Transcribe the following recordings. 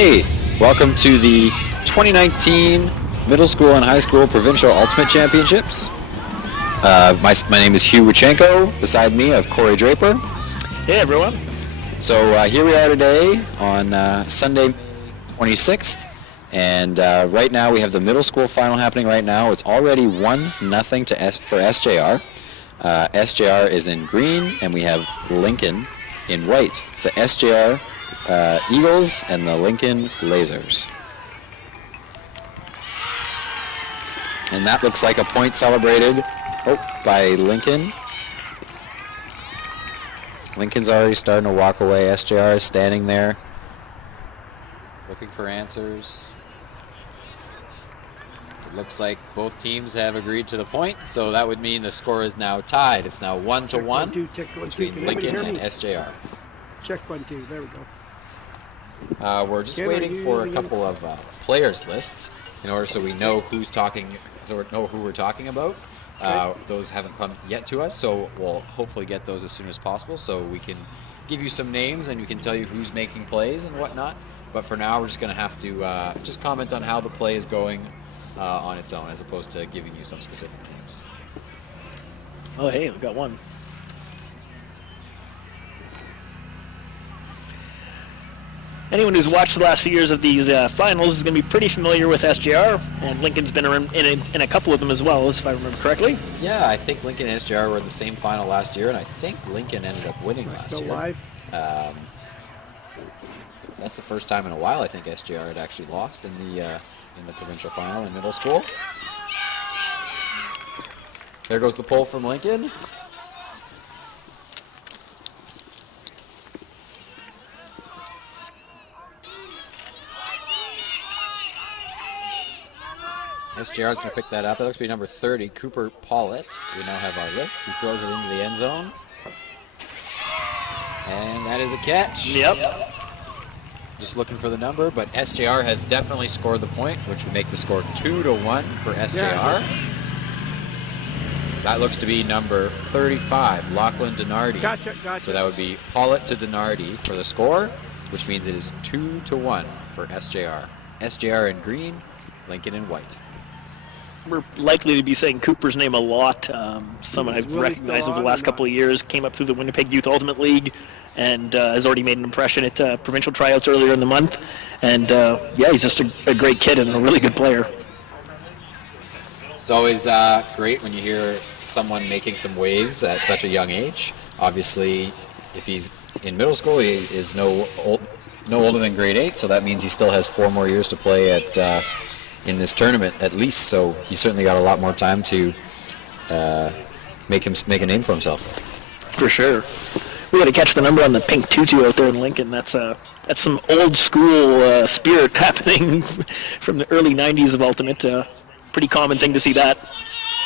Hey, welcome to the 2019 Middle School and High School Provincial Ultimate Championships. My name is Hugh Wachenko. Beside me, I have Corey Draper. Hey, everyone. So here we are today on Sunday, 26th. And right now we have the middle school final happening right now. It's already 1-0 for SJR. SJR is in green, and we have Lincoln in white. The SJR Eagles and the Lincoln Lasers. And that looks like a point celebrated by Lincoln. Lincoln's already starting to walk away. SJR is standing there looking for answers. It looks like both teams have agreed to the point, so that would mean the score is now tied. It's now 1-1 between Lincoln and SJR. Check 1-2. There we go. We're just waiting for a couple of players' lists in order so we know who's talking, so we know who we're talking about. Those haven't come yet to us, so we'll hopefully get those as soon as possible so we can give you some names and we can tell you who's making plays and whatnot. But for now, we're just going to have to just comment on how the play is going on its own as opposed to giving you some specific names. Oh, hey, we got one. Anyone who's watched the last few years of these finals is going to be pretty familiar with SJR, and Lincoln's been in a couple of them as well, if I remember correctly. Yeah, I think Lincoln and SJR were in the same final last year, and I think Lincoln ended up winning last year. Live. That's the first time in a while I think SJR had actually lost in the provincial final in middle school. There goes the pull from Lincoln. SJR is going to pick that up. It looks to be number 30, Cooper Paulett. We now have our list. He throws it into the end zone. And that is a catch. Yep. Just looking for the number, but SJR has definitely scored the point, which would make the score 2-1 for SJR. Yeah. That looks to be number 35, Lachlan Denardi. Gotcha. So that would be Paulett to Denardi for the score, which means it is 2-1 for SJR. SJR in green, Lincoln in white. We're likely to be saying Cooper's name a lot. Someone I've recognized over the last couple of years, came up through the Winnipeg Youth Ultimate League, and has already made an impression at provincial tryouts earlier in the month. And yeah, he's just a great kid and a really good player. It's always great when you hear someone making some waves at such a young age. Obviously, if he's in middle school, he is no older than grade 8, so that means he still has 4 more years to play at in this tournament at least. So he's certainly got a lot more time to make a name for himself. For sure. We got to catch the number on the pink tutu out there in Lincoln. That's some old school spirit happening from the early 90s of Ultimate. Pretty common thing to see that.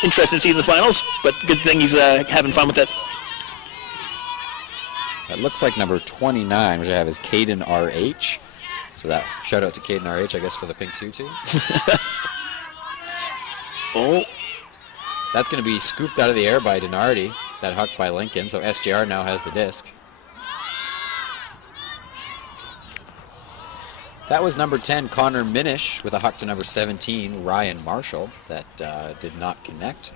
Interested to see in the finals, but good thing he's having fun with it. It looks like number 29, which I have, is Caden RH. So that shout out to Caden RH, I guess, for the pink tutu. Oh. That's going to be scooped out of the air by Denardi. That huck by Lincoln, so SJR now has the disc. That was number 10, Connor Minish, with a huck to number 17, Ryan Marshall. That did not connect,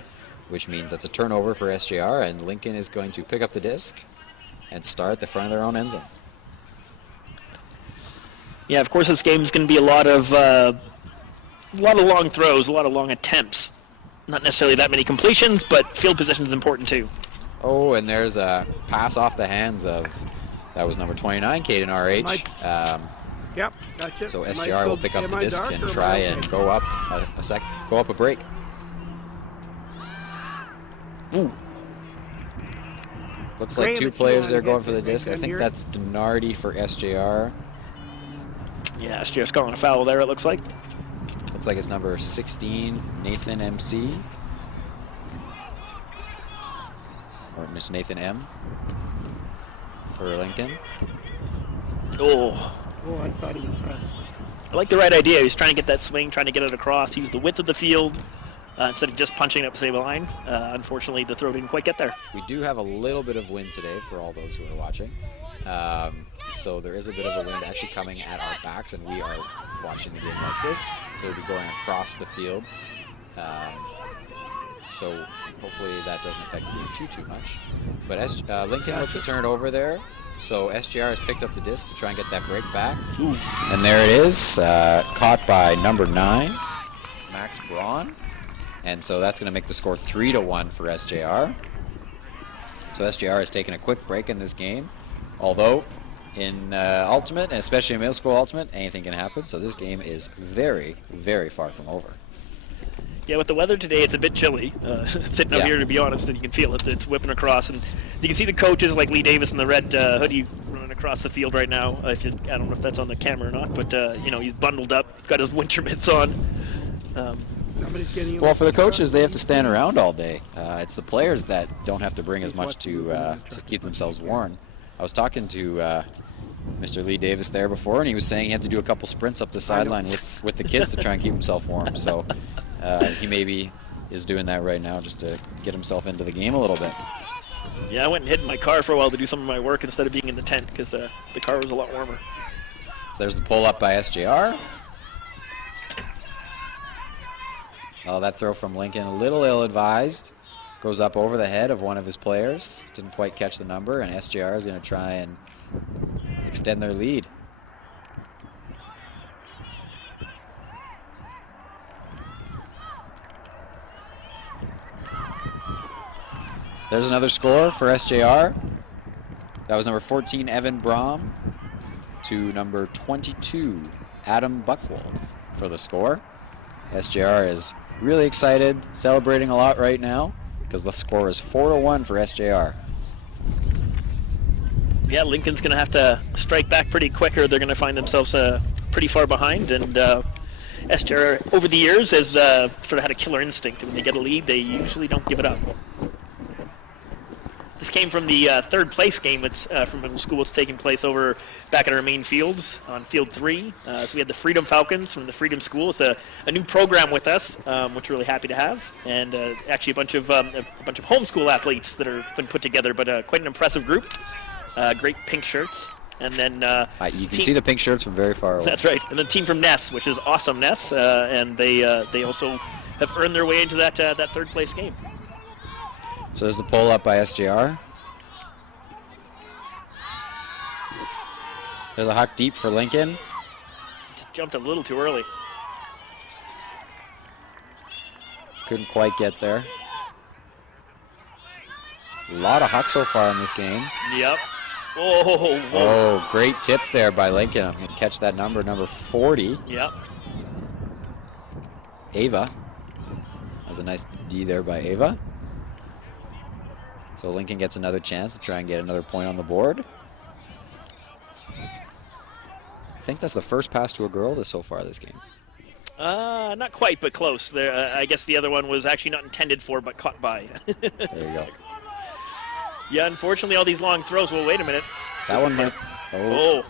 which means that's a turnover for SJR, and Lincoln is going to pick up the disc and start at the front of their own end zone. Yeah, of course, this game is going to be a lot of long throws, a lot of long attempts. Not necessarily that many completions, but field position is important too. Oh, and there's a pass off the hands of, that was number 29, Caden RH. Yep, gotcha. So SJR will pick up the disc and try and go up a break. Ooh. Looks like 2 players there going for the disc. I think that's Denardi for SJR. Yeah, SJR's calling a foul there, it looks like. Looks like it's number 16, Nathan MC. Or Mr. Nathan M. for Lincoln. Oh, I thought he was right. I like the right idea. He was trying to get that swing, trying to get it across, use the width of the field instead of just punching it up to save a line. Unfortunately, the throw didn't quite get there. We do have a little bit of wind today for all those who are watching. so there is a bit of a wind actually coming at our backs, and we are watching the game like this, so we'll be going across the field. So hopefully that doesn't affect the game too much. But Lincoln looked to turn it over there, so SJR has picked up the disc to try and get that break back. Ooh. And there it is, caught by number 9, Max Braun. And so that's going to make the score 3-1 for SJR. So SJR has taken a quick break in this game, although in Ultimate, and especially in middle school Ultimate, anything can happen. So this game is very, very far from over. Yeah, with the weather today, it's a bit chilly. Sitting out here, to be honest, and you can feel it. It's whipping across, and you can see the coaches like Lee Davis in the red hoodie running across the field right now. I don't know if that's on the camera or not, but you know, he's bundled up. He's got his winter mitts on. Well, for the coaches, they have to stand around all day. It's the players that don't have to bring as much to keep themselves warm. I was talking to Mr. Lee Davis there before, and he was saying he had to do a couple sprints up the sideline with the kids to try and keep himself warm. So he maybe is doing that right now just to get himself into the game a little bit. Yeah, I went and hid in my car for a while to do some of my work instead of being in the tent because the car was a lot warmer. So there's the pull up by SJR. Oh, that throw from Lincoln, a little ill-advised. Goes up over the head of one of his players. Didn't quite catch the number, and SJR is going to try and extend their lead. There's another score for SJR. That was number 14, Evan Brom, to number 22, Adam Buchwald for the score. SJR is really excited, celebrating a lot right now because the score is 4-1 for SJR. Yeah, Lincoln's going to have to strike back pretty quick or they're going to find themselves pretty far behind. And SJR, over the years, has sort of had a killer instinct. When they get a lead, they usually don't give it up. This came from the third place game. It's from middle school. It's taking place over back at our main fields on field 3. So we had the Freedom Falcons from the Freedom School. It's a new program with us, which we're really happy to have, and actually a bunch of homeschool athletes that are been put together. But quite an impressive group. Great pink shirts, and then you can see the pink shirts from very far away. That's right. And the team from Ness, which is awesome, Ness, and they also have earned their way into that third place game. So there's the pull up by SJR. There's a huck deep for Lincoln. Just jumped a little too early. Couldn't quite get there. A lot of huck so far in this game. Yep. Oh, oh, great tip there by Lincoln. I'm going to catch that number 40. Yep. Ava. That was a nice D there by Ava. So Lincoln gets another chance to try and get another point on the board. I think that's the first pass to a girl so far this game. Not quite, but close. There, I guess the other one was actually not intended for, but caught by. There you go. Yeah, unfortunately, all these long throws. Well, wait a minute. That one might. Oh.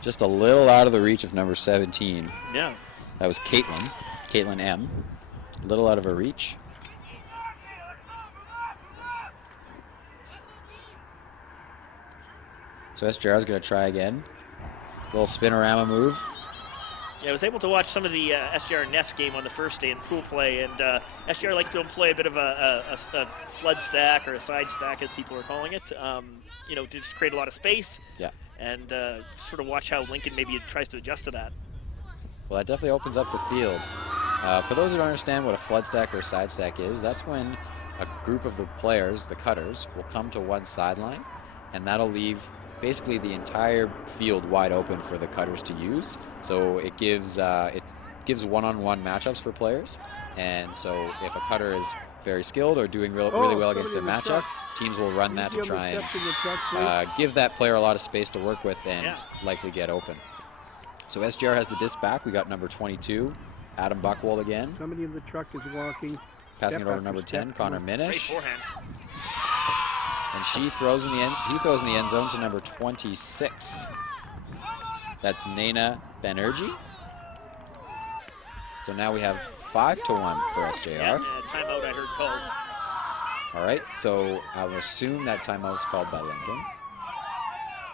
Just a little out of the reach of number 17. Yeah. That was Caitlin M. A little out of her reach. So SJR is going to try again. Little spinorama move. Yeah, I was able to watch some of the SJR Nest game on the first day in pool play, and SJR likes to play a bit of a flood stack or a side stack, as people are calling it. You know, to just create a lot of space. Yeah. And sort of watch how Lincoln maybe tries to adjust to that. Well, that definitely opens up the field. For those who don't understand what a flood stack or a side stack is, that's when a group of the players, the cutters, will come to one sideline, and that'll leave basically the entire field wide open for the cutters to use. So it gives one-on-one matchups for players. And so if a cutter is very skilled or doing really well against their matchup, teams will run that to try and give that player a lot of space to work with and likely get open. So SJR has the disc back. We got number 22, Adam Buchwald again. Somebody in the truck is walking. Passing it over to number 10, Connor Minish. Great forehand. And he throws in the end zone to number 26. That's Nana Banerjee. So now we have 5-1 for SJR. Yeah, timeout I heard called. All right, so I would assume that timeout was called by Lincoln.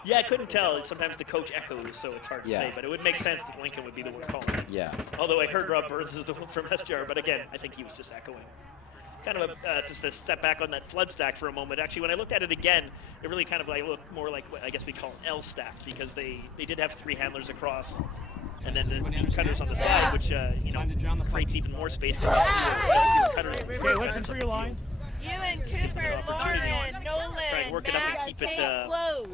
Yeah, I couldn't tell. Sometimes the coach echoes, so it's hard to Yeah. say. But it would make sense that Lincoln would be the one calling it. Yeah. Although I heard Rob Burns is the one from SJR, but again, I think he was just echoing. Kind of just to step back on that flood stack for a moment. Actually, when I looked at it again, it really kind of looked more like what I guess we call an L stack, because they did have 3 handlers across, and then the beam cutters on the side, which creates even more space. Okay, listen for your line. Ewan, Cooper, Lauren, Nolan, Try and work it up and keep it, Flo.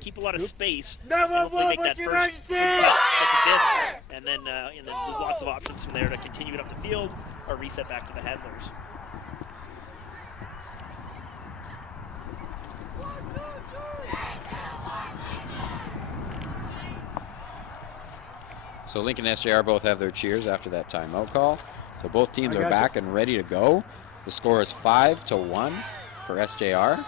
keep a lot of space. And hopefully make that first at the disc, and then there's lots of options from there to continue it up the field or reset back to the handlers. So Lincoln and SJR both have their cheers after that timeout call. So both teams are back and ready to go. The score is 5-1 for SJR.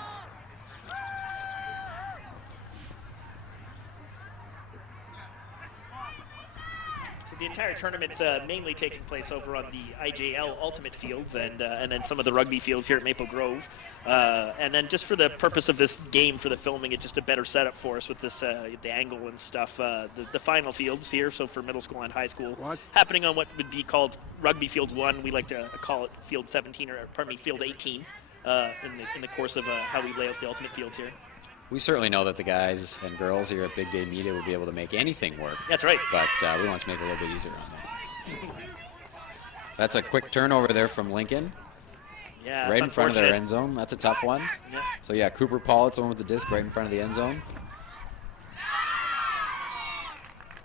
The entire tournament's mainly taking place over on the IJL Ultimate Fields and then some of the rugby fields here at Maple Grove. And then just for the purpose of this game, for the filming, it's just a better setup for us with this the angle and stuff. The final fields here, so for middle school and high school, happening on what would be called Rugby Field 1. We like to call it Field 17, or pardon me, Field 18, in the course of how we lay out the Ultimate Fields here. We certainly know that the guys and girls here at Big Day Media would be able to make anything work. That's right. But we want to make it a little bit easier on them. That's a quick turnover there from Lincoln. Yeah, right in front of their end zone. That's a tough one. Yeah. So yeah, Cooper Pollitt's the one with the disc right in front of the end zone.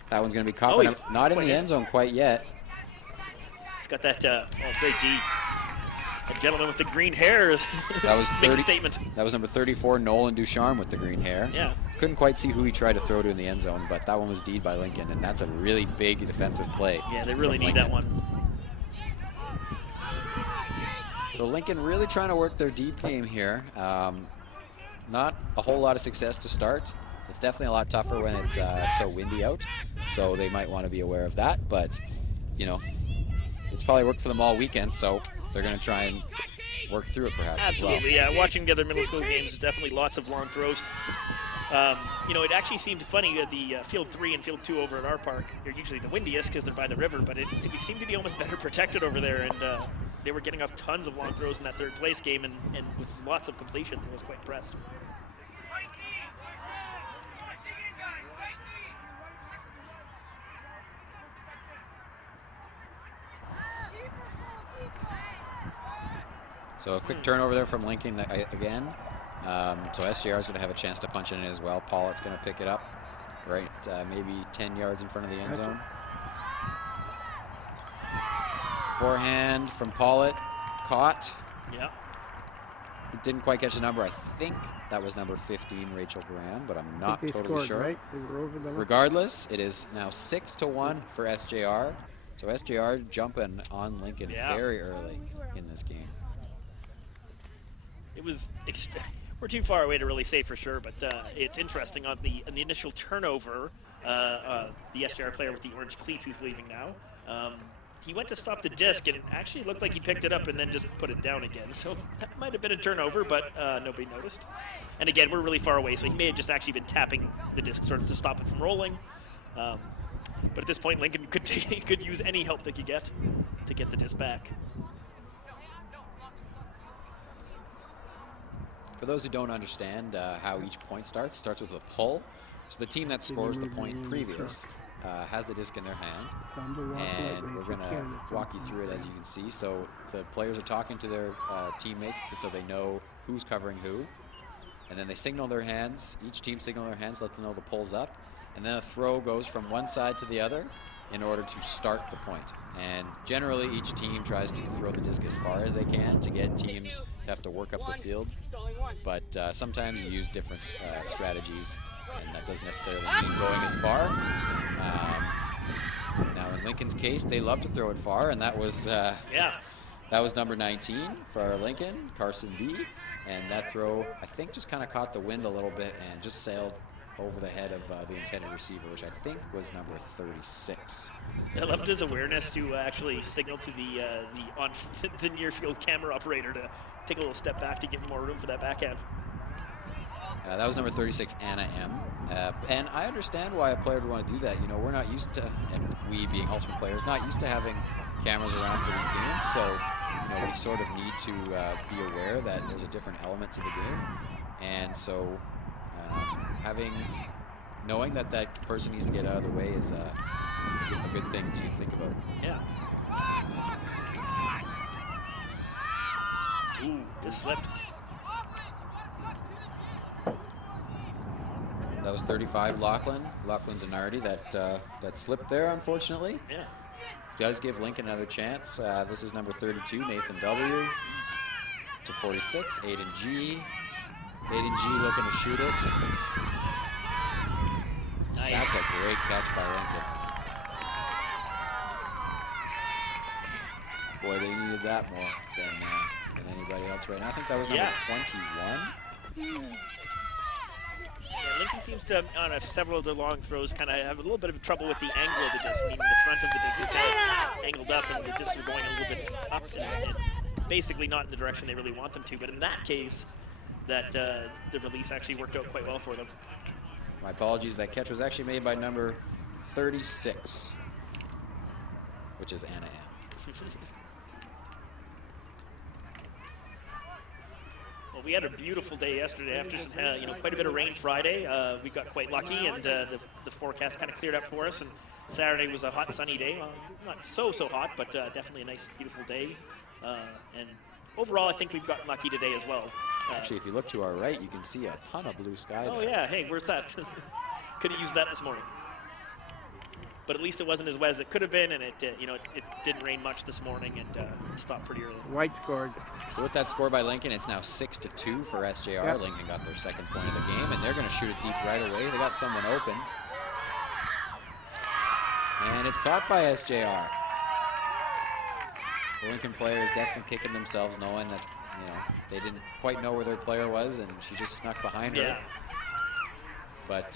That one's going to be caught, but not in the end zone quite yet. He's got that great D. A gentleman with the green hair. That was big statement. That was number 34, Nolan Ducharme with the green hair. Yeah. Couldn't quite see who he tried to throw to in the end zone, but that one was D'd by Lincoln, and that's a really big defensive play. Yeah, they really need that one. So Lincoln really trying to work their deep game here. Not a whole lot of success to start. It's definitely a lot tougher when it's so windy out, so they might want to be aware of that, but you know, it's probably worked for them all weekend, so they're going to try and work through it perhaps. Absolutely, as well. yeah. Watching the other middle school games, there's definitely lots of long throws. It actually seemed funny, the Field 3 and Field 2 over at our park are usually the windiest because they're by the river, but we seem to be almost better protected over there, and they were getting off tons of long throws in that third place game and with lots of completions. I was quite impressed. So a quick turnover there from Lincoln again. So SJR is going to have a chance to punch in as well. Pollitt's going to pick it up right maybe 10 yards in front of the end zone. Forehand from Pollitt, caught. Yeah. Didn't quite catch the number. I think that was number 15, Rachel Graham, but I'm not totally scored, sure. Right? They were over the Regardless, it is now 6-1 for SJR. So SJR jumping on Lincoln very early in this game. It was we're too far away to really say for sure, but it's interesting on the initial turnover. The SJR player with the orange cleats who's leaving now. He went to stop the disc and it actually looked like he picked it up and then just put it down again. So that might have been a turnover, but nobody noticed. And again, we're really far away, so he may have just actually been tapping the disc sort of to stop it from rolling. But at this point, Lincoln could use any help they could get to get the disc back. For those who don't understand how each point starts, it starts with a pull. So the team that scores the point previous has the disc in their hand, and we're going to walk you through it as you can see. So the players are talking to their teammates so they know who's covering who, and then they signal their hands. Each team signal their hands, let them know the pull's up, and then a throw goes from one side to the other in order to start the point. And generally each team tries to throw the disc as far as they can to get teams to have to work up the field, but sometimes you use different strategies, and that doesn't necessarily mean going as far. Now in Lincoln's case, they love to throw it far, and that was number 19 for Lincoln, Carson B. And that throw, I think, just kind of caught the wind a little bit and just sailed over the head of the intended receiver, which I think was number 36. I loved his awareness to actually signal to the near field camera operator to take a little step back to give him more room for that backhand. That was number 36, Anna M. And I understand why a player would want to do that. You know, we're not used to, and we being Ultimate players, not used to having cameras around for these games. So, you know, we sort of need to be aware that there's a different element to the game. And so, knowing that that person needs to get out of the way is a good thing to think about. Yeah. Ooh, just slipped. That was 35, Lachlan Donardi, that slipped there, unfortunately. Yeah. Does give Lincoln another chance. This is number 32, Nathan W. To 46, Aiden G. Aiden G looking to shoot it. Nice. That's a great catch by Lincoln. Boy, they needed that more than anybody else right now. I think that was number 21. Yeah, Lincoln seems to, on several of their long throws, kind of have a little bit of trouble with the angle of the disc, meaning the front of the disc is kind of angled up and the discs are going a little bit up and basically not in the direction they really want them to. But in that case, the release actually worked out quite well for them. My apologies, that catch was actually made by number 36, which is Anna M. Well, we had a beautiful day yesterday after some, quite a bit of rain Friday. We got quite lucky, and the forecast kind of cleared up for us. And Saturday was a hot, sunny day. Not so hot, but definitely a nice, beautiful day. And overall, I think we've gotten lucky today as well. Actually, if you look to our right, you can see a ton of blue sky Oh there. yeah, hey, where's that? Could have used that this morning. But at least it wasn't as wet as it could have been, and it didn't rain much this morning, and it stopped pretty early. White scored. So with that score by Lincoln, it's now 6-2 for SJR. Yep. Lincoln got their second point of the game, and they're going to shoot it deep right away. They got someone open. And it's caught by SJR. The Lincoln player is definitely kicking themselves knowing that, they didn't quite know where their player was, and she just snuck behind her. But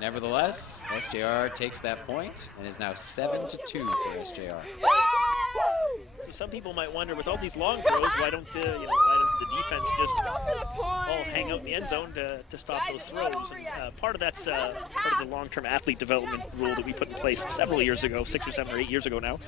nevertheless, SJR takes that point and is now 7-2 for SJR. So some people might wonder, with all these long throws, why doesn't the defense just all hang out in the end zone to stop those throws? And, part of that's part of the long-term athlete development rule that we put in place several years ago, 6 or 7 or 8 years ago now,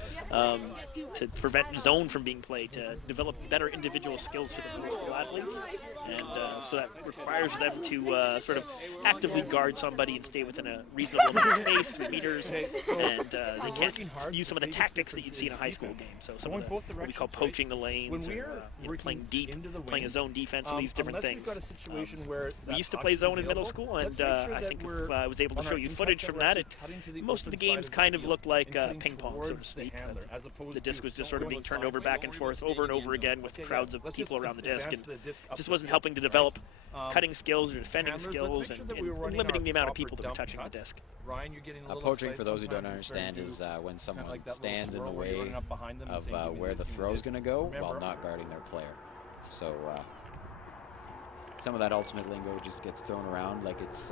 to prevent zone from being played, to develop better individual skills for the middle school athletes, and so that requires them to sort of actively guard somebody and stay within a reasonable amount of space, 3 meters, and they can't use some of the tactics that you'd see in a high school game. So some of what we call poaching the lanes, or playing deep, playing a zone defense, and these different things. We used to play zone in middle school, and I think if I was able to show you footage from that, most of the games kind of looked like ping pong, so to speak. The disc was just sort of being turned over back and forth over and over again with crowds of people around the disc, and it just wasn't helping to develop cutting skills or defending skills, and limiting the amount of people that were touching the disc. Poaching, for those who don't understand, is when someone stands in the way of where the throw is going to go while not guarding their player. So some of that ultimate lingo just gets thrown around like it's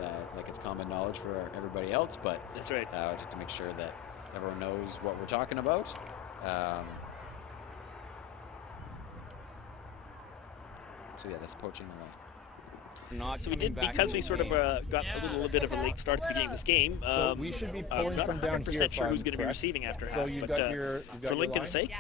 common knowledge for everybody else, but that's right. Just to make sure that everyone knows what we're talking about. So yeah, that's poaching the line. So we did, because we sort of got a little bit of a late start at the beginning of this game. So we should be pulling not from down 100% here. sure who's going to be receiving after half, you've but got you've got for your Lincoln's line? sake, it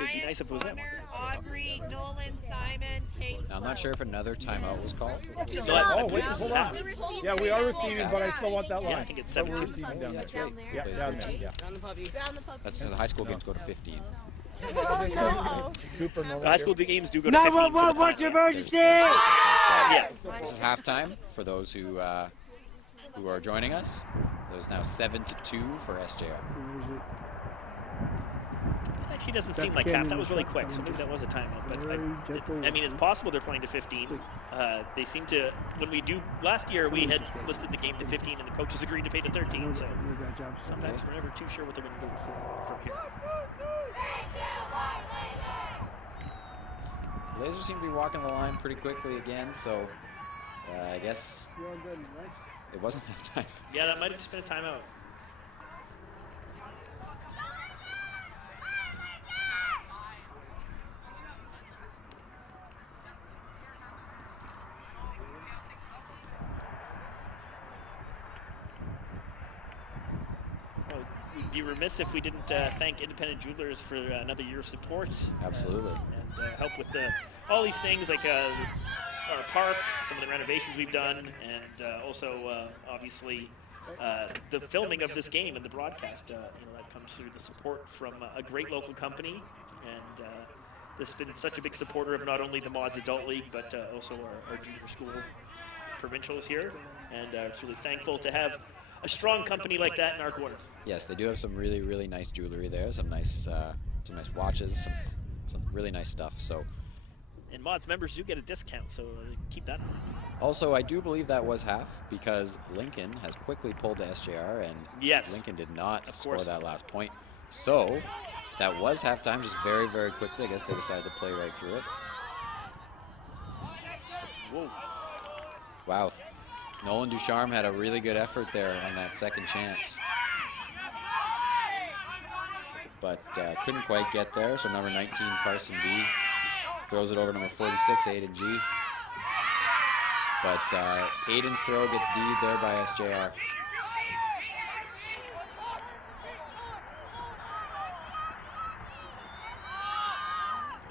would be nice if it was them. Audrey, Nolan, Simon, Kate. Now, I'm not sure if another timeout was called. So I wait, believe this is hold on. half. Yeah, we are receiving, but I still want that line. Yeah, I think it's But we're 7-2. receiving down there. That's right. Yeah, down there. Yeah. That's the high school games go to 15. Cooper, The high school games do go to 15 for the What's your final. emergency? Yeah. This is halftime for those who are joining us. It is now 7-2 for SJR. It actually doesn't seem like half. That was really quick, so maybe that was a timeout. But I mean, it's possible they're playing to 15. They seem to, when we do, last year we had listed the game to 15 and the coaches agreed to pay to 13, so sometimes we're never too sure what they're going to do from here. Lasers seem to be walking the line pretty quickly again, so I guess it wasn't halftime. Yeah, that might have just been a timeout. be remiss if we didn't thank Independent Jewelers for another year of support. Absolutely. And help with all these things like our park, some of the renovations we've done, and also obviously the filming of this game and the broadcast. That comes through the support from a great local company, and this has been such a big supporter of not only the Mods Adult League, but also our junior school provincials here, and it's really thankful to have a strong company like that in our corner. Yes, they do have some really, really nice jewelry there. Some nice watches, some really nice stuff. So, and Mods members do get a discount, so keep that in mind. also, I do believe that was half because Lincoln has quickly pulled to SJR, and yes, Lincoln did not score that last point. So, that was halftime, just very, very quickly. I guess they decided to play right through it. Whoa. Wow. Nolan Ducharme had a really good effort there on that second chance. But couldn't quite get there, so number 19, Carson B, throws it over number 46, Aiden G. But Aiden's throw gets D'd there by SJR.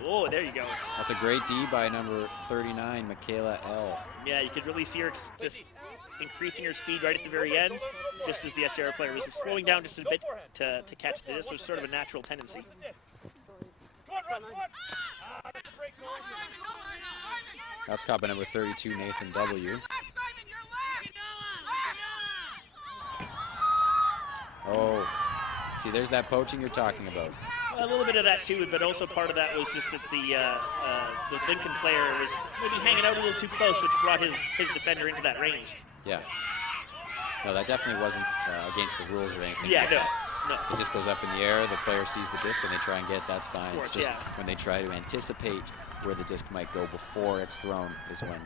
Oh, there you go. That's a great D by number 39, Michaela L. Yeah, you could really see her just increasing her speed right at the very end, just as the SJR player was slowing down just a bit to catch the disc. It was sort of a natural tendency. That's caught by number 32, Nathan W. Oh, see, there's that poaching you're talking about. A little bit of that too, but also part of that was just that the Lincoln player was maybe hanging out a little too close, which brought his defender into that range. Yeah. No, that definitely wasn't against the rules or anything. Yeah, like no, that. no. The disc goes up in the air, the player sees the disc, and they try and get it, that's fine. Of course, it's just yeah. when they try to anticipate where the disc might go before it's thrown is when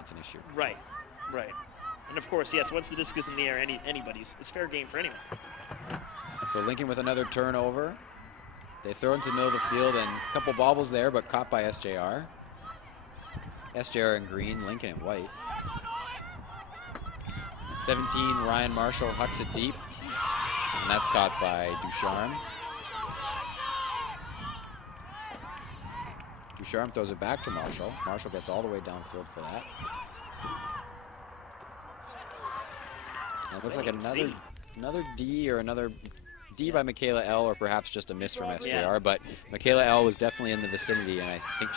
it's an issue. Right, right. And of course, yes, once the disc is in the air, anybody's. It's fair game for anyone. So Lincoln with another turnover. They throw into the middle of the field, and a couple bobbles there, but caught by SJR. SJR in green, Lincoln in white. 17, Ryan Marshall hucks it deep, and that's caught by Ducharme. Ducharme throws it back to Marshall. Marshall gets all the way downfield for that. And it looks like another D or another D by Michaela L, or perhaps just a miss from SJR, yeah. But Michaela L was definitely in the vicinity, and I think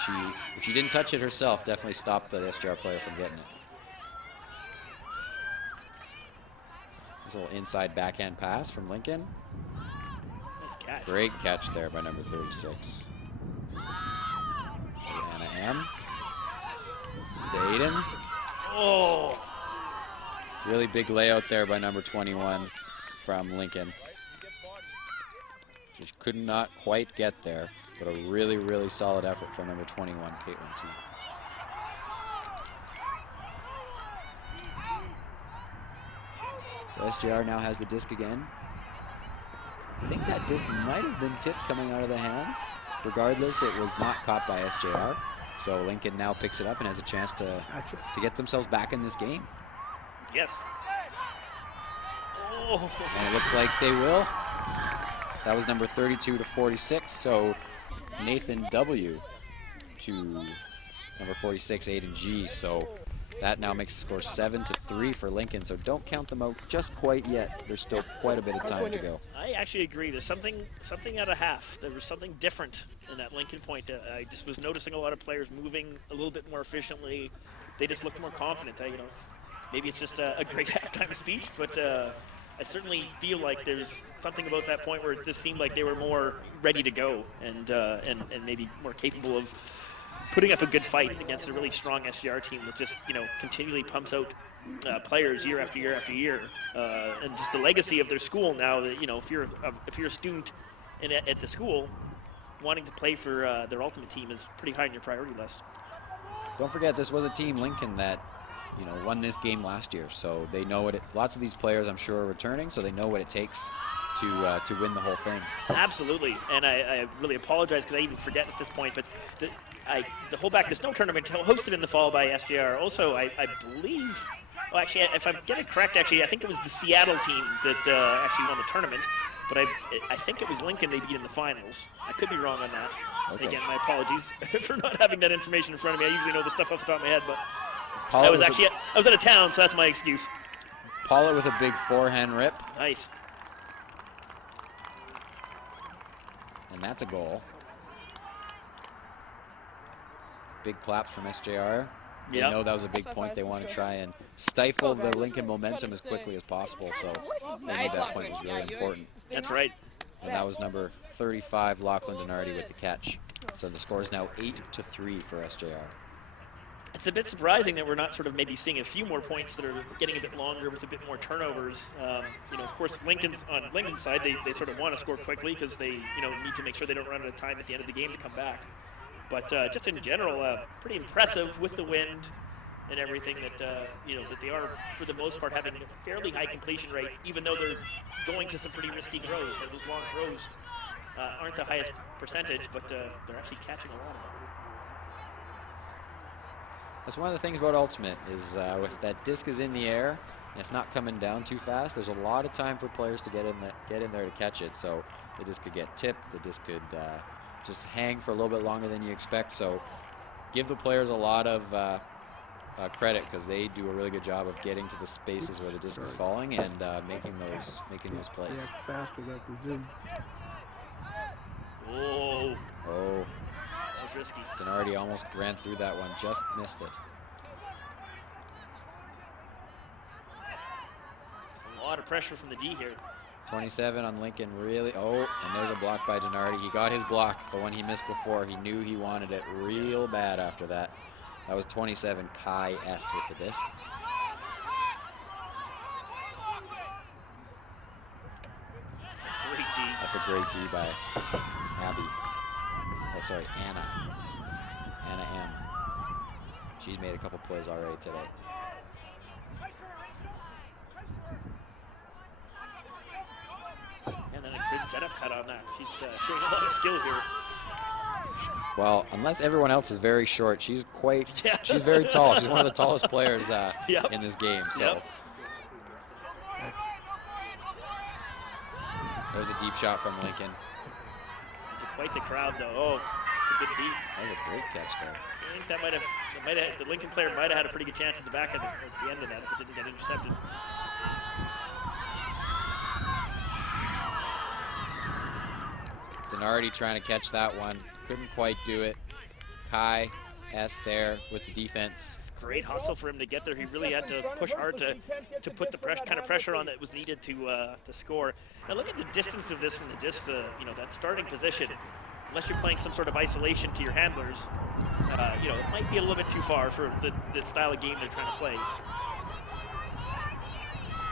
if she didn't touch it herself, definitely stopped the SJR player from getting it. This little inside backhand pass from Lincoln. Nice catch. Great catch there by number 36. Anna M. To Aiden. Oh! Really big layout there by number 21 from Lincoln. She could not quite get there, but a really, really solid effort from number 21, Caitlin T. So SJR now has the disc again. I think that disc might have been tipped coming out of the hands. Regardless, it was not caught by SJR. So Lincoln now picks it up and has a chance to get themselves back in this game. Yes. Oh. And it looks like they will. That was number 32 to 46, so Nathan W to number 46, Aiden G. So that now makes the score 7-3 for Lincoln. So don't count them out just quite yet. There's still quite a bit of time to go. I actually agree. There's something at a half. There was something different in that Lincoln point. I just was noticing a lot of players moving a little bit more efficiently. They just looked more confident. Maybe it's just a great halftime speech, but I certainly feel like there's something about that point where it just seemed like they were more ready to go and maybe more capable of putting up a good fight against a really strong SJR team that just continually pumps out players year after year after year, and just the legacy of their school now. That if you're a student at the school, wanting to play for their ultimate team is pretty high on your priority list. Don't forget, this was a team, Lincoln, that won this game last year, so they know what lots of these players, I'm sure, are returning, so they know what it takes to win the whole thing. Absolutely, and I really apologize because I even forget at this point, but the whole Back to Snow tournament hosted in the fall by SJR. Also, I believe, well, actually, if I get it correct, actually, I think it was the Seattle team that actually won the tournament. but I think it was Lincoln they beat in the finals. I could be wrong on that. Okay. Again, my apologies for not having that information in front of me. I usually know the stuff off the top of my head, but Pollitt I was out of town, so that's my excuse. Pollitt with a big forehand rip, Nice. and that's a goal. Big claps from SJR. They Yep. know that was a big point. They want to try and stifle the Lincoln momentum as quickly as possible, so they knew that point was really important. That's right. And that was number 35, Lachlan Denardi with the catch. So the score is now 8-3 for SJR. It's a bit surprising that we're not sort of maybe seeing a few more points that are getting a bit longer with a bit more turnovers. Of course, on Lincoln's side, they sort of want to score quickly because they, need to make sure they don't run out of time at the end of the game to come back. But just in general, pretty impressive with the wind and everything that, that they are, for the most part, having a fairly high completion rate, even though they're going to some pretty risky throws. Like those long throws aren't the highest percentage, but they're actually catching a lot of them. That's one of the things about Ultimate is if that disc is in the air and it's not coming down too fast, there's a lot of time for players to get in there to catch it. So the disc could get tipped, the disc could just hang for a little bit longer than you expect. So give the players a lot of credit because they do a really good job of getting to the spaces where the disc is falling and making those plays. Yeah, faster without the zoom. Oh, Oh, that was risky. Denardi almost ran through that one, just missed it. There's a lot of pressure from the D here. 27 on Lincoln, really. Oh, and there's a block by Denardi. He got his block, the one he missed before. He knew he wanted it real bad after that. That was 27, Kai S. with the disc. That's a great D. That's a great D by Abby. Oh, sorry, Anna. Anna M. She's made a couple plays already today. And then a good setup cut on that. She's showing a lot of skill here. Well, unless everyone else is very short, she's Yeah. she's very tall. She's one of the tallest players Yep. in this game. So Yep. there's a deep shot from Lincoln. To quite the crowd, though. Oh, it's a good D. That was a great catch there. I think the Lincoln player might have had a pretty good chance at the back at the end of that if it didn't get intercepted. Denardi trying to catch that one. Couldn't quite do it. Kai S there with the defense. It's great hustle for him to get there. He really had to push hard to put the kind of pressure on that was needed to score. Now look at the distance of this from the disc to, that starting position. Unless you're playing some sort of isolation to your handlers, it might be a little bit too far for the style of game they're trying to play.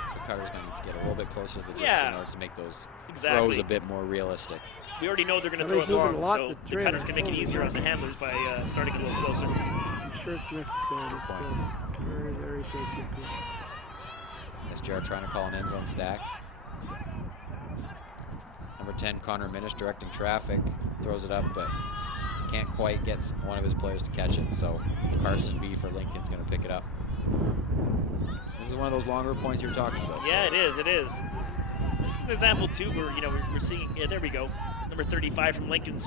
So Cutter's going to need to get a little bit closer to the disc Yeah. in order to make those Exactly. throws a bit more realistic. We already know they're going to Well, throw it he's moving long, a lot, so the the cutters trailer. can make it easier on the handlers by starting a little closer. I'm sure it's necessary. It's still very, very shaky. SJR trying to call an end zone stack. Number 10, Connor Minish directing traffic. Throws it up, but can't quite get one of his players to catch it. So Carson B for Lincoln's going to pick it up. This is one of those longer points you're talking about. Yeah, it is. It is. This is an example too where we're seeing. Yeah, there we go. Number 35 from Lincoln's.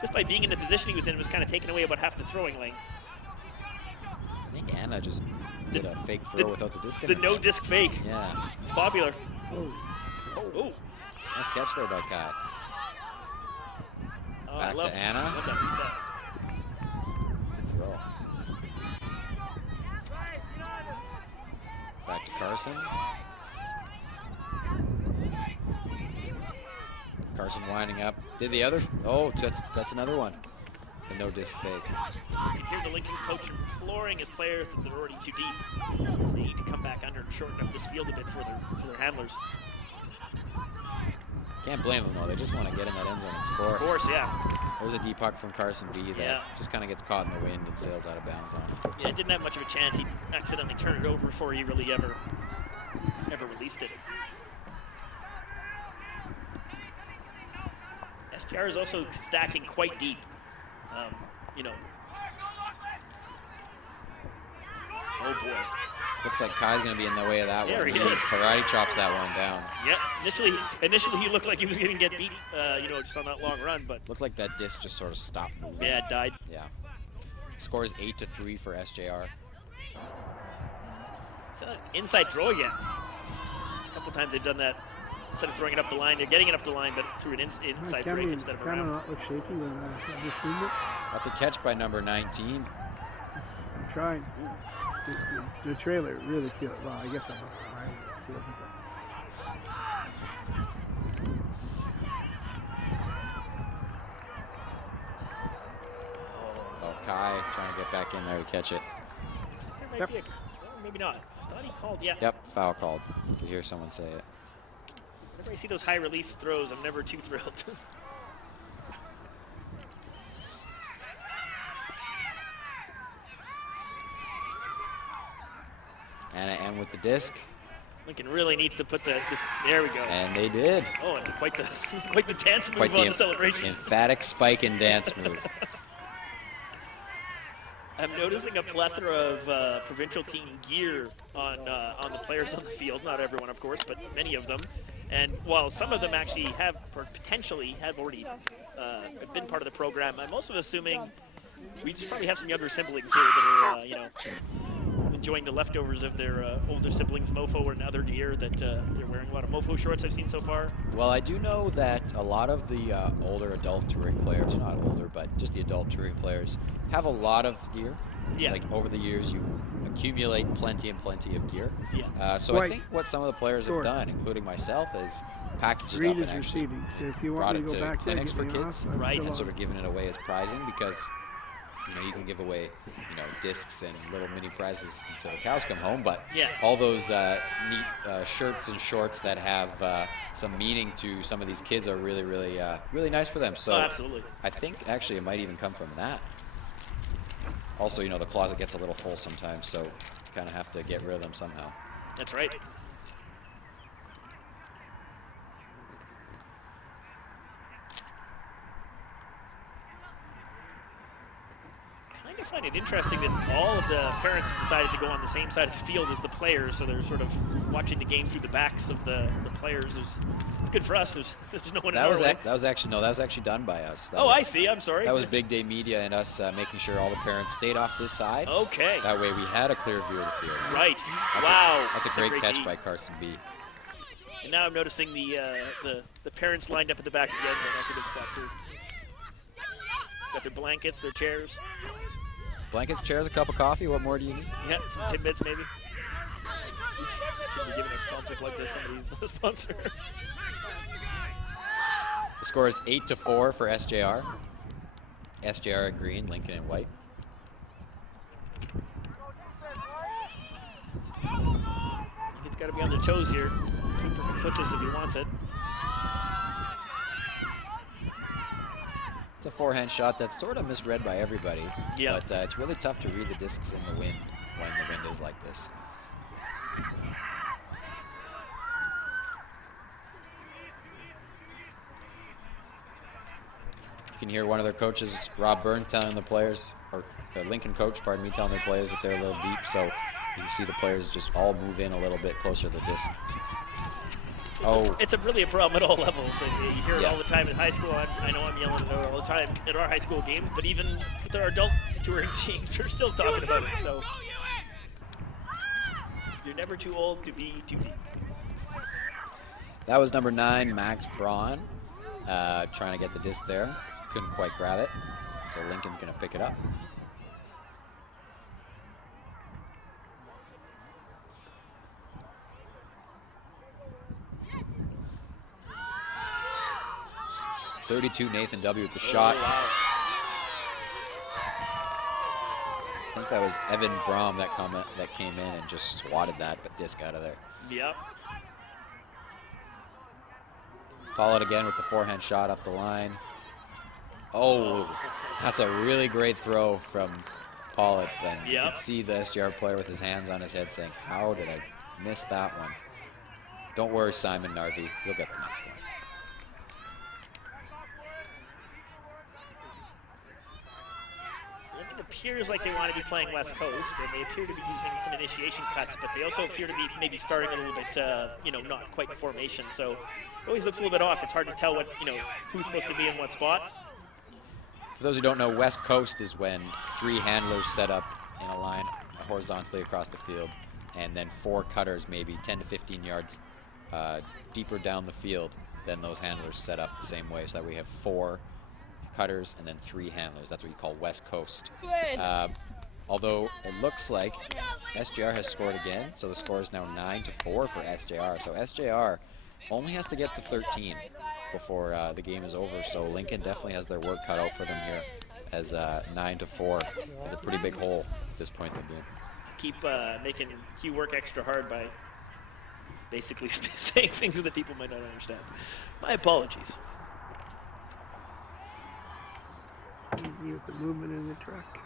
Just by being in the position he was in, was kind of taking away about half the throwing lane. I think Anna just did a fake throw without the disc. The no disc fake. Yeah. It's popular. Oh, Oh. Nice catch there by Kai. Oh, Back to Anna. Love that reset. Good throw. Back to Carson. Carson winding up. Did the other? Oh, that's another one. The no disc fake. You can hear the Lincoln coach imploring his players that they're already too deep. They need to come back under and shorten up this field a bit for their handlers. Can't blame them though. They just want to get in that end zone and score. Of course, yeah. There's a deep puck from Carson B that Yeah. just kind of gets caught in the wind and sails out of bounds on him. Yeah, it didn't have much of a chance. He accidentally turned it over before he really ever released it. SJR is also stacking quite deep. Oh boy. Looks like Kai's going to be in the way of that There one. he is. Karate chops that one down. Yeah. Initially he looked like he was going to get beat, just on that long run, but Looked like that disc just sort of stopped moving. yeah, it died. Yeah. Score is 8-3 for SJR. It's an inside throw again. It's a couple times they've done that. Instead of throwing it up the line, they're getting it up the line, but through an inside break instead of around. Not look shaky with this movement. That's a catch by number 19. I'm trying. The trailer really feels. Well, I guess I feels it. Oh, Kai trying to get back in there to catch it. Looks like there might be a, maybe not. I thought he called, yeah. Yep, foul called. To hear someone say it. Whenever I see those high release throws, I'm never too thrilled. And with the disc. Lincoln really needs to put this. There we go. And they did. Oh, and quite the dance move Quite on the celebration. Emphatic spike and dance move. I'm noticing a plethora of provincial team gear on the players on the field. Not everyone, of course, but many of them. And while some of them actually have, or potentially have already been part of the program, I'm also assuming we just probably have some younger siblings here that are, enjoying the leftovers of their older siblings' mofo and other gear. That they're wearing a lot of mofo shorts I've seen so far. Well, I do know that a lot of the older adult touring players, not older, but just the adult touring players, have a lot of gear. Yeah. Like over the years, you accumulate plenty and plenty of gear. Yeah. So I think what some of the players have done, including myself, is package it up Read and is actually receiving. So if you brought want me it to go to back there, clinics get for me kids, off, I'm Right. still and sort on. of giving it away as prizing because you can give away discs and little mini prizes until the cows come home, but Yeah. all those neat shirts and shorts that have some meaning to some of these kids are really, really, really nice for them. So Absolutely. I think actually it might even come from that. Also, the closet gets a little full sometimes, so you kind of have to get rid of them somehow. That's right. I find it interesting that all of the parents have decided to go on the same side of the field as the players, so they're sort of watching the game through the backs of the players. It's good for us. There's no one in our way. That was actually done by us. That Oh, was, I see. I'm sorry. That was Big Day Media and us making sure all the parents stayed off this side. Okay. That way we had a clear view of the field. Right. That's Wow. That's a great catch D. by Carson B. And now I'm noticing the parents lined up at the back of the end zone. That's a good spot too. Got their blankets, their chairs. Blankets, chairs, a cup of coffee. What more do you need? Yeah, some tidbits maybe. Oops. Should be giving a sponsor plug to somebody's sponsor. The score is 8-4 for SJR. SJR in green, Lincoln in white. He's got to be on their toes here. Cooper can put this if he wants it. It's a forehand shot that's sort of misread by everybody. Yeah. But it's really tough to read the discs in the wind when the wind is like this. You can hear one of their coaches, Rob Burns, telling the players, or the Lincoln coach, pardon me, telling their players that they're a little deep. So you see the players just all move in a little bit closer to the disc. It's really a problem at all levels. You hear it Yeah. all the time in high school. I know I'm yelling it all the time at our high school games, but even with our adult touring teams, we're still talking about it. So you're never too old to be too deep. That was number 9, Max Braun, trying to get the disc there. Couldn't quite grab it, so Lincoln's going to pick it up. .32 Nathan W. with the shot. Oh, wow. I think that was Evan Brom that came in and just swatted that disc out of there. Yep. Pollard again with the forehand shot up the line. Oh, that's a really great throw from Pollard. And you Yep. can see the SJR player with his hands on his head saying, how did I miss that one? Don't worry, Simon Narvi. You'll get the next one. appears like they want to be playing West Coast, and they appear to be using some initiation cuts, but they also appear to be maybe starting a little bit, not quite in formation. So it always looks a little bit off. It's hard to tell who's supposed to be in what spot. For those who don't know, West Coast is when 3 handlers set up in a line horizontally across the field, and then 4 cutters maybe 10 to 15 yards deeper down the field. Then those handlers set up the same way, so that we have 4 cutters and then 3 handlers. That's what you call West Coast. Although it looks like SJR has scored again, so the score is now 9-4 for SJR. So SJR only has to get to 13 before the game is over. So Lincoln definitely has their work cut out for them here, as 9-4 is a pretty big hole at this point in the game. Keep making Hugh work extra hard by basically saying things that people might not understand. My apologies. Easy with the movement in the truck.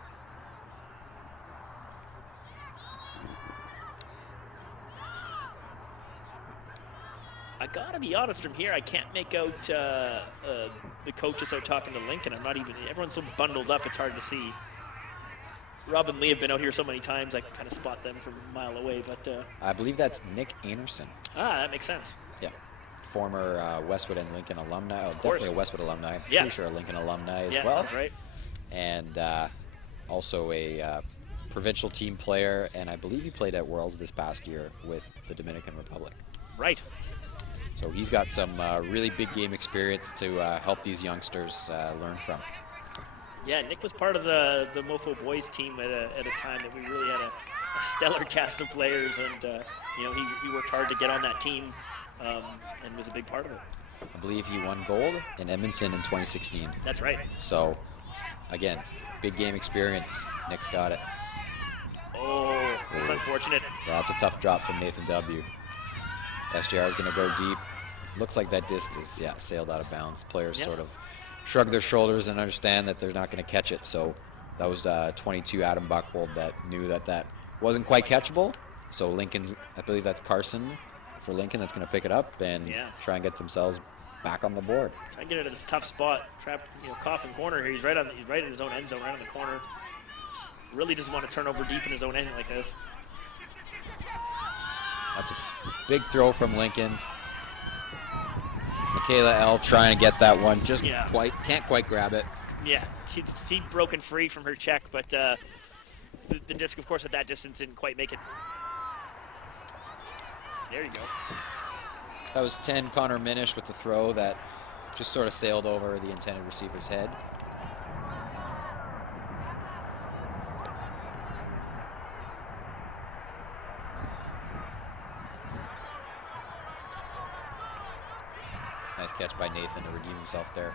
I gotta be honest, from here I can't make out the coaches out talking to Lincoln. Everyone's so bundled up, it's hard to see. Rob and Lee have been out here so many times, I can kind of spot them from a mile away, but... I believe that's Nick Anderson. that makes sense. Yeah, former Westwood and Lincoln alumni. Oh, definitely a Westwood alumni. Yeah. Pretty sure a Lincoln alumni as Yeah, well. sounds right. And also a provincial team player, and I believe he played at Worlds this past year with the Dominican Republic. Right. So he's got some really big game experience to help these youngsters learn from. Yeah, Nick was part of the Mofo boys team at a time that we really had a stellar cast of players, and he worked hard to get on that team and was a big part of it. I believe he won gold in Edmonton in 2016. That's right. So, again, big game experience. Nick's got it. Oh, that's unfortunate. Yeah, it's a tough drop from Nathan W. SJR is going to go deep. Looks like that disc is, sailed out of bounds. Players sort of shrug their shoulders and understand that they're not going to catch it. So that was 22 Adam Buckwold that knew that wasn't quite catchable. So Lincoln's, I believe that's Carson for Lincoln, that's going to pick it up and try and get themselves back on the board. Try and get into this tough spot. Trap, coffin corner here. He's right in his own end zone, right in the corner. Really doesn't want to turn over deep in his own end like this. That's a big throw from Lincoln. Michaela L. trying to get that one, just can't quite grab it. Yeah, she'd broken free from her check, but the disc, of course, at that distance didn't quite make it. There you go. That was 10 Connor Minish with the throw that just sort of sailed over the intended receiver's head. Nice catch by Nathan to redeem himself there.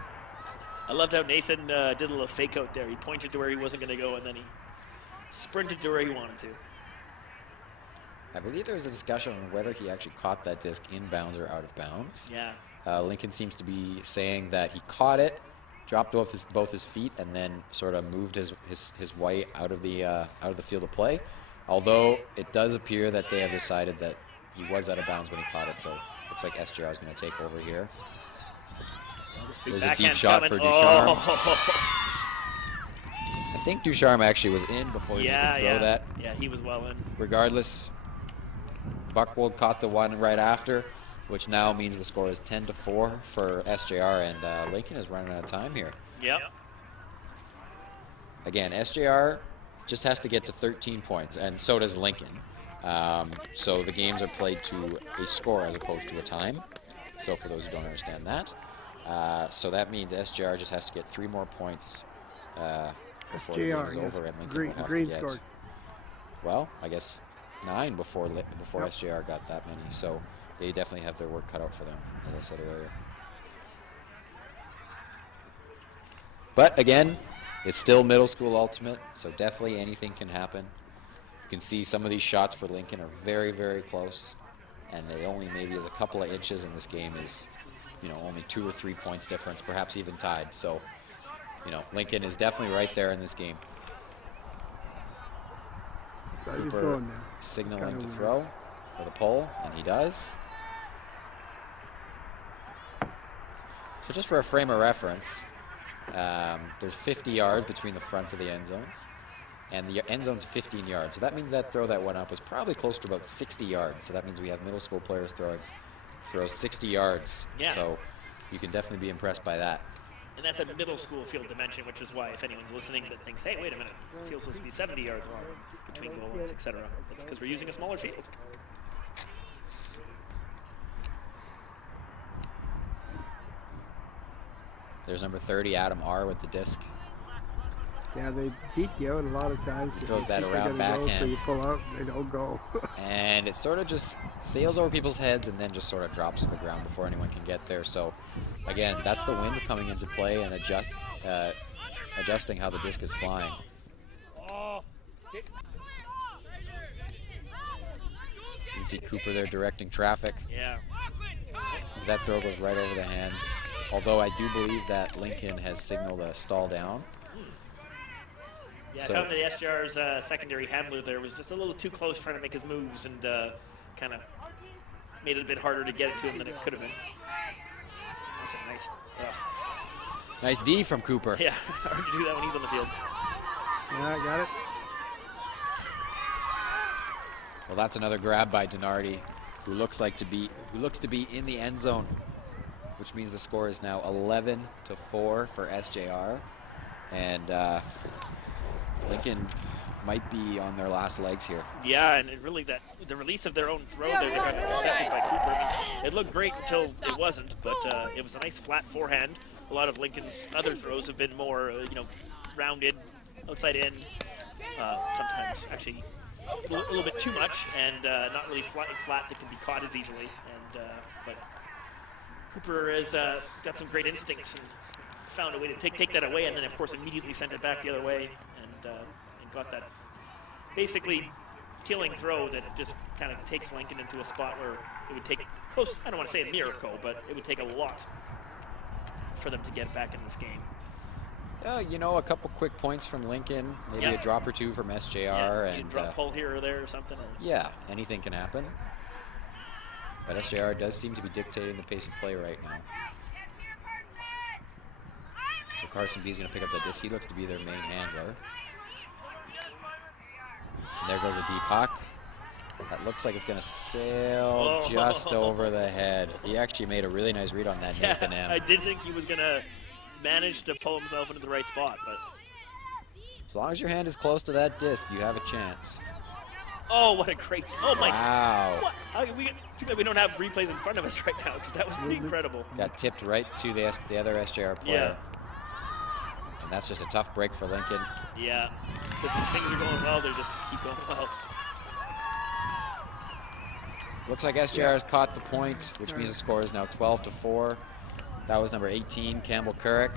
I loved how Nathan did a little fake out there. He pointed to where he wasn't going to go, and then he sprinted to where he wanted to. I believe there was a discussion on whether he actually caught that disc inbounds or out of bounds. Yeah. Lincoln seems to be saying that he caught it, dropped off both his feet, and then sort of moved his white out of the field of play. Although it does appear that they have decided that he was out of bounds when he caught it, so looks like SJR is going to take over here. There's a deep shot for Ducharme. I think Ducharme actually was in before he could throw that. Yeah, he was well in. Regardless, Buckwold caught the one right after, which now means the score is 10-4 for SJR, and Lincoln is running out of time here. Yep. Again, SJR just has to get to 13 points, and so does Lincoln. So the games are played to a score as opposed to a time. So for those who don't understand that. So that means SJR just has to get 3 more points before the game is over, and Lincoln will have to get, scored. well, I guess 9 before SJR got that many. So they definitely have their work cut out for them, as I said earlier. But again, it's still middle school ultimate, so definitely anything can happen. You can see some of these shots for Lincoln are very, very close, and they only maybe is a couple of inches in this game is, only 2 or 3 points difference, perhaps even tied. So, Lincoln is definitely right there in this game. Cooper signaling to throw with a pull, and he does. So just for a frame of reference, there's 50 yards between the fronts of the end zones. and the end zone's 15 yards. So that means that throw that went up was probably close to about 60 yards. So that means we have middle school players throw 60 yards. Yeah. So you can definitely be impressed by that. And that's a middle school field dimension, which is why if anyone's listening that thinks, hey, wait a minute, the field's supposed to be 70 yards long between goal lines, etc. It's because we're using a smaller field. There's number 30, Adam R. with the disc. Yeah, they deke you out a lot of times. He throws that They around gotta go, so backhand. you pull out, they don't go. And it sort of just sails over people's heads and then just sort of drops to the ground before anyone can get there. So again, that's the wind coming into play and adjusting how the disc is flying. You can see Cooper there directing traffic. Yeah. That throw goes right over the hands. Although I do believe that Lincoln has signaled a stall down. Yeah, So- I found that the SJR's secondary handler there was just a little too close trying to make his moves and kind of made it a bit harder to get it to him than it could have been. That's a nice, Nice D from Cooper. yeah, hard to do that when he's on the field. Yeah, I got it. Well, that's another grab by Denardi, who looks to be in the end zone, which means the score is now 11-4 for SJR, and Lincoln might be on their last legs here. Yeah, and it really the release of their own throw there that got intercepted by Cooper. I mean, it looked great until it wasn't, but it was a nice flat forehand. A lot of Lincoln's other throws have been more, rounded, outside in, sometimes actually a little bit too much, and not really flat that can be caught as easily. And but Cooper has got some great instincts and found a way to take that away, and then of course immediately sent it back the other way, and got that basically killing throw that just kind of takes Lincoln into a spot where it would take close. I don't want to say a miracle, but it would take a lot for them to get back in this game. A couple quick points from Lincoln, maybe Yep. a drop or two from SJR, Yeah, and drop pull here or there or something. Or, yeah, anything can happen. But SJR does seem to be dictating the pace of play right now. So Carson B is going to pick up the disc. He looks to be their main handler. And there goes a deep puck. That looks like it's going to sail just over the head. He actually made a really nice read on that, Nathan M. I did think he was going to manage to pull himself into the right spot, but As long as your hand is close to that disc, you have a chance. oh, what a great! Oh my! Wow. What? Too bad we don't have replays in front of us right now because that was pretty incredible. Got tipped right to the other SJR player. And that's just a tough break for Lincoln. Yeah, because when things are going well, they just keep going well. Looks like SJR has caught the point, which means the score is now 12-4. That was number 18, Campbell Currick.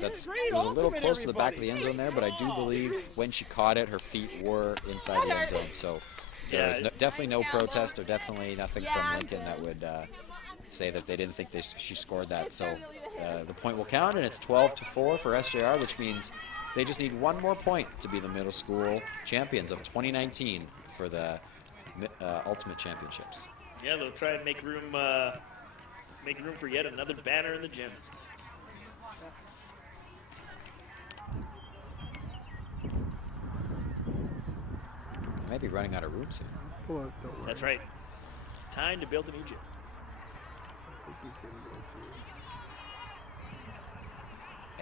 It was a little close to the back of the end zone there, but I do believe when she caught it, her feet were inside the end zone. So there was definitely no protest or definitely nothing from Lincoln that would say that they didn't think she scored that. So the point will count, and it's 12-4 for SJR, which means they just need one more point to be the middle school champions of 2019 for the Ultimate Championships. Yeah, they'll try and make room for yet another banner in the gym. They might be running out of room soon. Pull out, don't worry. That's right. Time to build a new gym. I think he's gonna go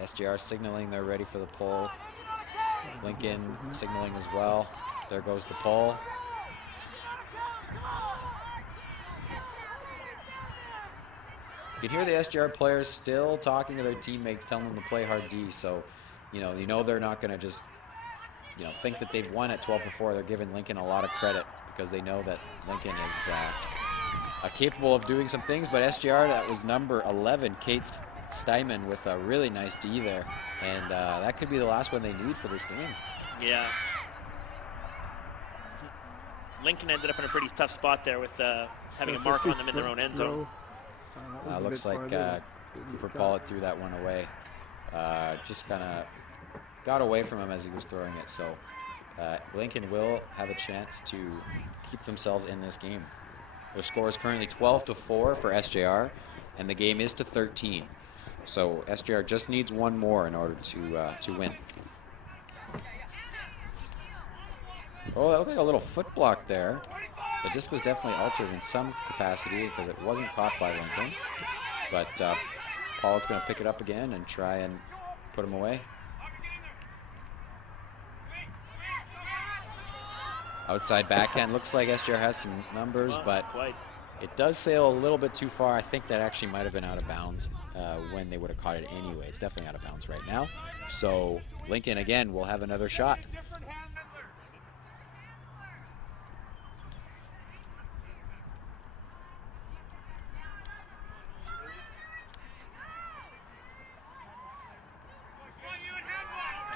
see. SJR signaling they're ready for the pull. Lincoln signaling as well. There goes the pull. You can hear the SJR players still talking to their teammates, telling them to play hard D. So, you know they're not going to just, think that they've won at 12-4. They're giving Lincoln a lot of credit because they know that Lincoln is capable of doing some things. But SJR, that was number 11, Kate Steinman, with a really nice D there, and that could be the last one they need for this game. Yeah. Lincoln ended up in a pretty tough spot there with having a mark on them in their own end zone. Looks like Cooper Pollitt threw that one away. Just kind of got away from him as he was throwing it. So Lincoln will have a chance to keep themselves in this game. Their score is currently 12-4 for SJR, and the game is to 13. So SJR just needs one more in order to win. Oh, that looked like a little foot block there. The disc was definitely altered in some capacity because it wasn't caught by Lincoln. But Pollitt's going to pick it up again and try and put him away. Outside backhand, looks like SJR has some numbers, but it does sail a little bit too far. I think that actually might have been out of bounds when they would have caught it anyway. It's definitely out of bounds right now. So Lincoln, again, will have another shot.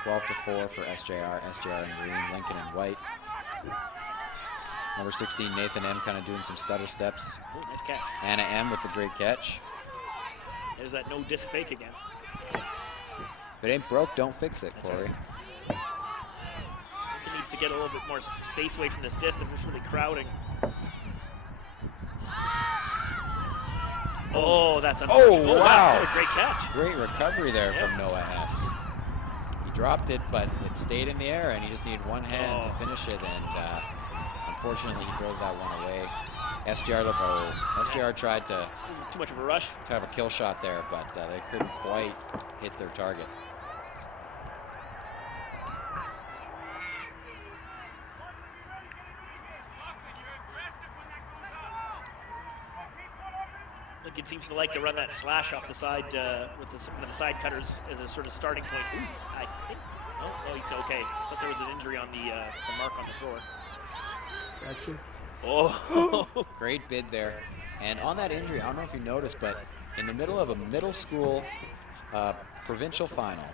(12-4) for SJR. SJR in green, Lincoln in white. Number 16, Nathan M, kind of doing some stutter steps. Ooh, nice catch. Anna M with the great catch. There's that no disc fake again. If it ain't broke, don't fix it, Corey. Right. Lincoln needs to get a little bit more space away from this disc. They're just really crowding. Oh, that's unfortunate. Oh, wow. What a great catch. Great recovery there from Noah S. He dropped it, but it stayed in the air, and he just needed one hand to finish it, and unfortunately, he throws that one away. SJR tried to too much of a rush. To have a kill shot there, but they couldn't quite hit their target. Lincoln seems to like to run that slash off the side with one of the side cutters as a sort of starting point. Ooh, I think. Oh, he's okay. I thought there was an injury on the mark on the floor. Gotcha. Oh, great bid there. And on that injury, I don't know if you noticed, but in the middle of a middle school provincial final,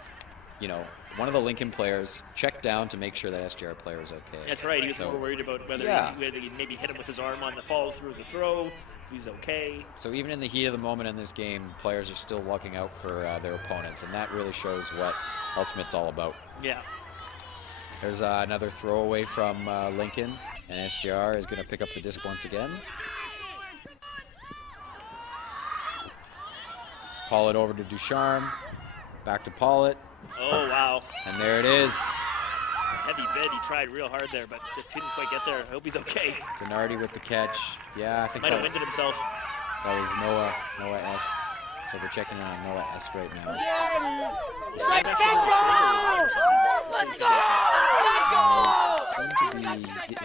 you know, one of the Lincoln players checked down to make sure that SJR player was okay. That's right. He was more worried about whether he maybe hit him with his arm on the follow through the throw, if he's okay. So even in the heat of the moment in this game, players are still looking out for their opponents, and that really shows what Ultimate's all about. Yeah. There's another throwaway from Lincoln, and SJR is going to pick up the disc once again. Pollitt over to Ducharme, back to Pollitt. Oh, wow. And there it is. It's a heavy bid. He tried real hard there, but just didn't quite get there. I hope he's okay. Denardi with the catch. Yeah, I think might have winded himself. That was Noah S. So they're checking in on Noah S right now.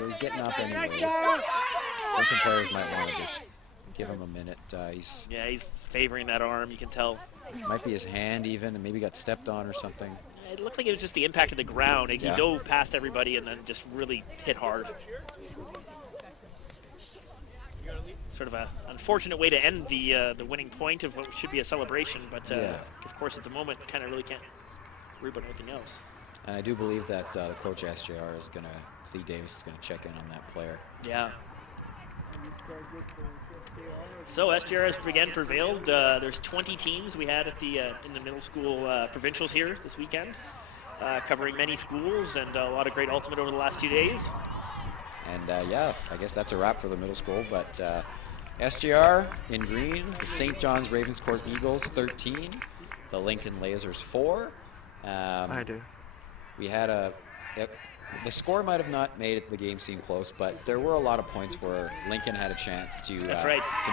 He's getting up anyway. Lincoln players might want to just give him a minute. He's favoring that arm, you can tell. Might be his hand even, and maybe got stepped on or something. It looked like it was just the impact of the ground. He dove past everybody and then just really hit hard. Sort of an unfortunate way to end the winning point of what should be a celebration, but of course at the moment kind of really can't worry about anything else. And I do believe that the coach SJR is going to, Lee Davis is going to check in on that player. Yeah. So SJR has again prevailed. There's 20 teams we had at the in the middle school provincials here this weekend, covering many schools and a lot of great ultimate over the last 2 days. And I guess that's a wrap for the middle school. But SJR in green, the St. John's Ravenscourt Eagles 13, the Lincoln Lasers 4. I do. We had the score might have not made the game seem close, but there were a lot of points where Lincoln had a chance to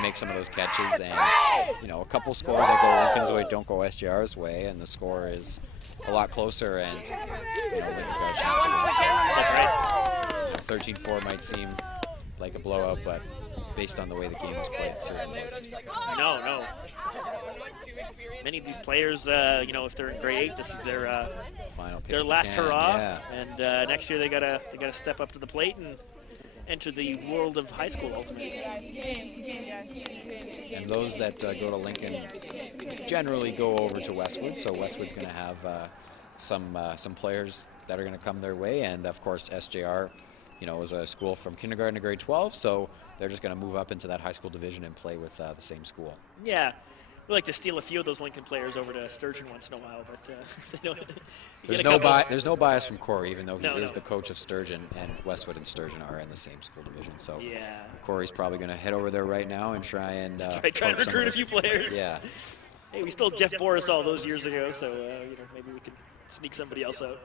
make some of those catches, and a couple scores that go Lincoln's way don't go SJR's way, and the score is a lot closer, and Lincoln's got a chance to win. So, that's right. 13-4 might seem like a blowout, but based on the way the game was played, it certainly wasn't. No. Many of these players, if they're in grade 8, this is their final kick their last hurrah, yeah. and next year they gotta step up to the plate and enter the world of high school ultimately. And those that go to Lincoln generally go over to Westwood, so Westwood's going to have some players that are going to come their way, and of course SJR, is a school from kindergarten to grade 12, so they're just going to move up into that high school division and play with the same school. Yeah. We like to steal a few of those Lincoln players over to Sturgeon once in a while, but there's no bias from Corey, even though he is the coach of Sturgeon, and Westwood and Sturgeon are in the same school division. So Corey's probably going to head over there right now and try and try and recruit a few players. Yeah. Hey, we stole Jeff Boris all those years ago, so maybe we could sneak somebody else out.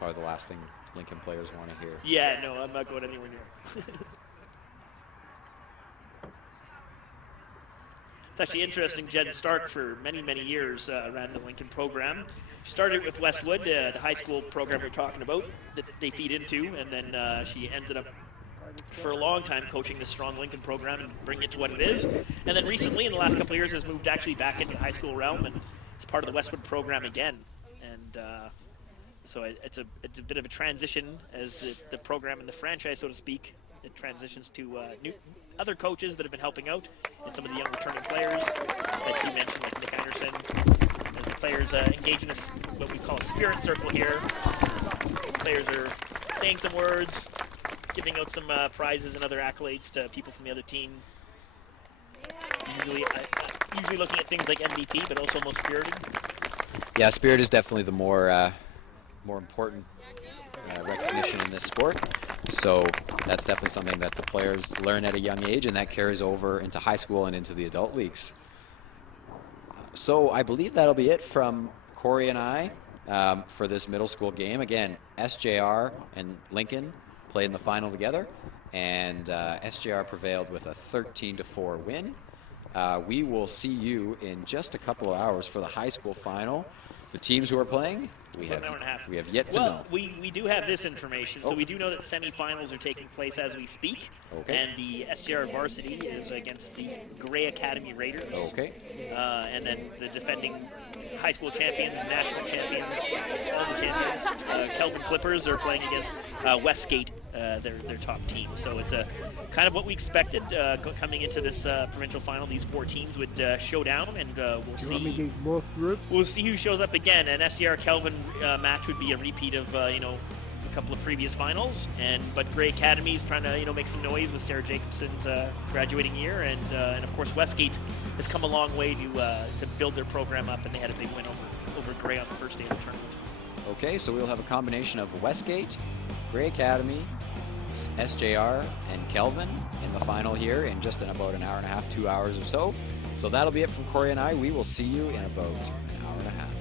probably the last thing Lincoln players want to hear. Yeah, no, I'm not going anywhere near. It's actually interesting. Jen Stark, for many, many years, ran the Lincoln program. She started with Westwood, the high school program we're talking about, that they feed into, and then she ended up for a long time coaching the strong Lincoln program and bringing it to what it is. And then recently, in the last couple of years, has moved actually back into the high school realm, and it's part of the Westwood program again. And so it's a bit of a transition as the program and the franchise, so to speak, it transitions to new other coaches that have been helping out, and some of the young returning players, as you mentioned, like Nick Anderson, as the players engage in this, what we call a spirit circle here. The players are saying some words, giving out some prizes and other accolades to people from the other team. Usually looking at things like MVP, but also most spirited. Yeah, spirit is definitely the more important recognition in this sport. So that's definitely something that the players learn at a young age, and that carries over into high school and into the adult leagues. So I believe that'll be it from Corey and I for this middle school game. Again, SJR and Lincoln played in the final together, and SJR prevailed with a 13-4 win. We will see you in just a couple of hours for the high school final. The teams who are playing, we have yet to know. We do have this information. So we do know that semifinals are taking place as we speak. Okay. And the SJR varsity is against the Gray Academy Raiders. Okay. And then the defending high school champions, national champions, all the champions, Kelvin Clippers are playing against Westgate, their top team. So it's a kind of what we expected coming into this provincial final. These four teams would show down, and we'll see. Both groups? We'll see who shows up again. An SDR Kelvin match would be a repeat of a couple of previous finals, but Gray Academy is trying to make some noise with Sarah Jacobson's graduating year, and of course Westgate has come a long way to build their program up, and they had a big win over Gray on the first day of the tournament. Okay, so we'll have a combination of Westgate, Gray Academy, SJR, and Kelvin in the final here in just in about an hour and a half, 2 hours or so. So that'll be it from Corey and I. We will see you in about an hour and a half.